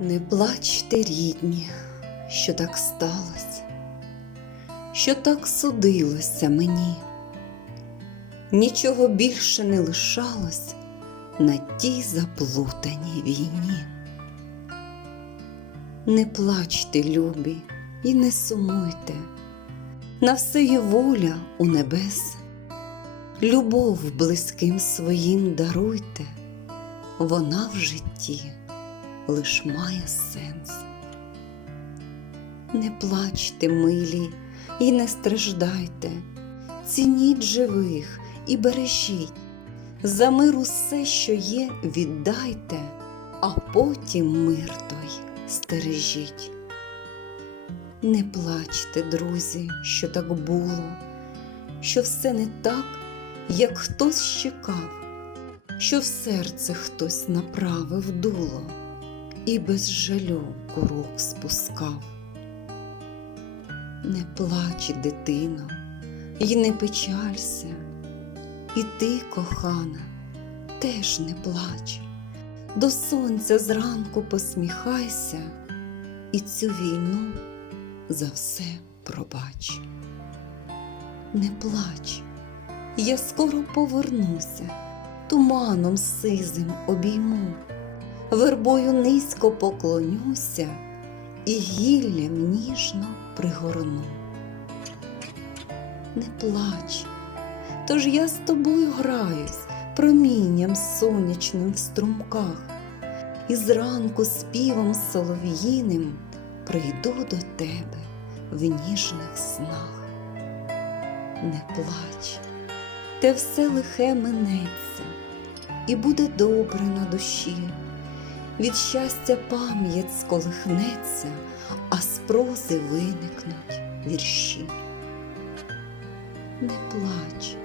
Не плачте, рідні, що так сталося, що так судилося мені. Нічого більше не лишалось на тій заплутаній війні. Не плачте, любі, і не сумуйте, на все є воля у небес. Любов близьким своїм даруйте, вона в житті лиш має сенс. Не плачте, милі, і не страждайте, цініть живих і бережіть, за мир усе, що є, віддайте, а потім мир той стережіть. Не плачте, друзі, що так було, що все не так, як хтось чекав, що в серце хтось направив дуло і без жалю курок спускав. Не плач, дитино, й не печалься, і ти, кохана, теж не плач, до сонця зранку посміхайся, і цю війну за все пробач. Не плач, я скоро повернуся, туманом сизим обійму вербою низько поклонюся і гіллям ніжно пригорну. Не плач, тож я з тобою граюсь промінням сонячним в струмках, і зранку співом солов'їним прийду до тебе в ніжних снах. Не плач, те все лихе минеться, і буде добре на душі від щастя пам'ять сколихнеться, а з прози виникнуть вірші. Не плач,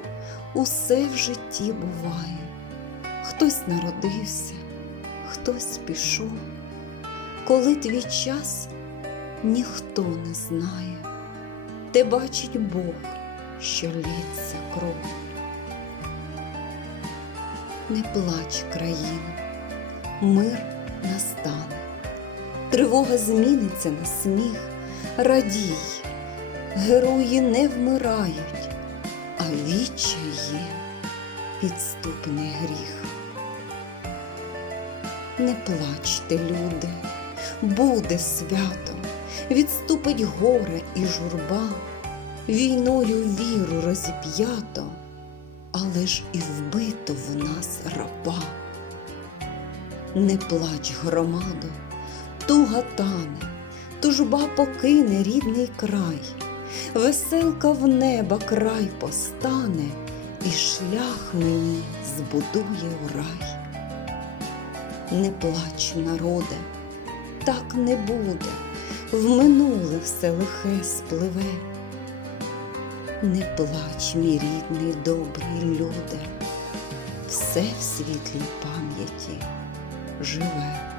усе в житті буває, хтось народився, хтось пішов, коли твій час ніхто не знає, де бачить Бог, що лється кров. Не плач, країно, мир настане, тривога зміниться на сміх, радій, герої не вмирають, а відчай є підступний гріх. Не плачте, люди, буде свято, відступить горе і журба, війною віру розіп'ято, але ж і вбито в нас раба. Не плач, громадо, туга тане, тужба покине рідний край, веселка в неба край постане, і шлях мені збудує в рай. Не плач, народе, так не буде, в минуле все лихе спливе. Не плач, мій рідний, добрий люде, все в світлій пам'яті живе.